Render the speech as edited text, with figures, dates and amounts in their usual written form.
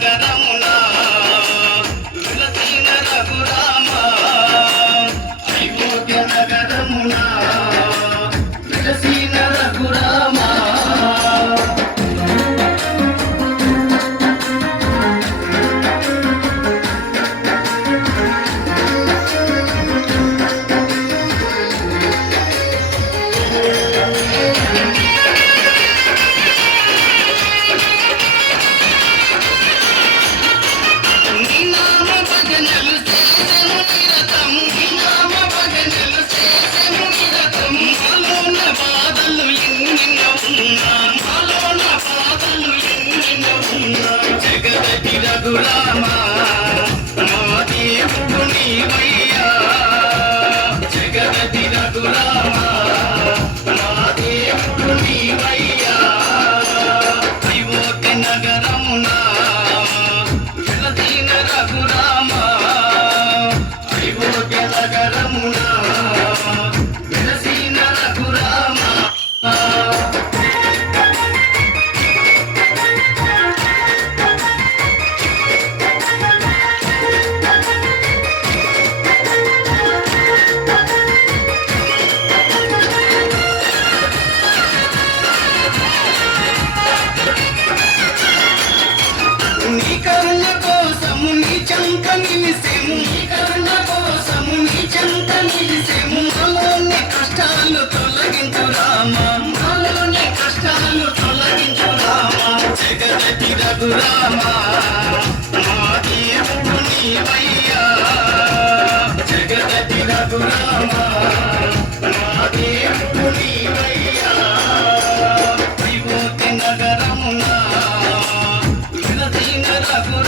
నగరమునా వెలసిన రఘురామ అయోధ్య నగరమునా వెలసిన రఘురామ జగదటి రఘురామ మా దేవుడు నీవయ్యా జగదటి రఘురామ మా దేవుడు నీవయ్యా అయోధ్య నగరమునా వెలసిన రఘురామ అయోధ్య నగరమునా వెలసిన రఘురామ నీ కరుణ కోసము నీ చంక నిలిసెము నీ కరుణ కోసము నీ చంక నిలిసెము మాలోని కష్టాలు తొలగించు రామ మాలోని కష్టాలు తొలగించు రామ జగదటి రఘురామ మా దేవుడు నీవయ్యా జగదటి రఘురామ మా దేవుడు నీవయ్యా అయోధ్య నగరమునా వెలసిన రఘురామ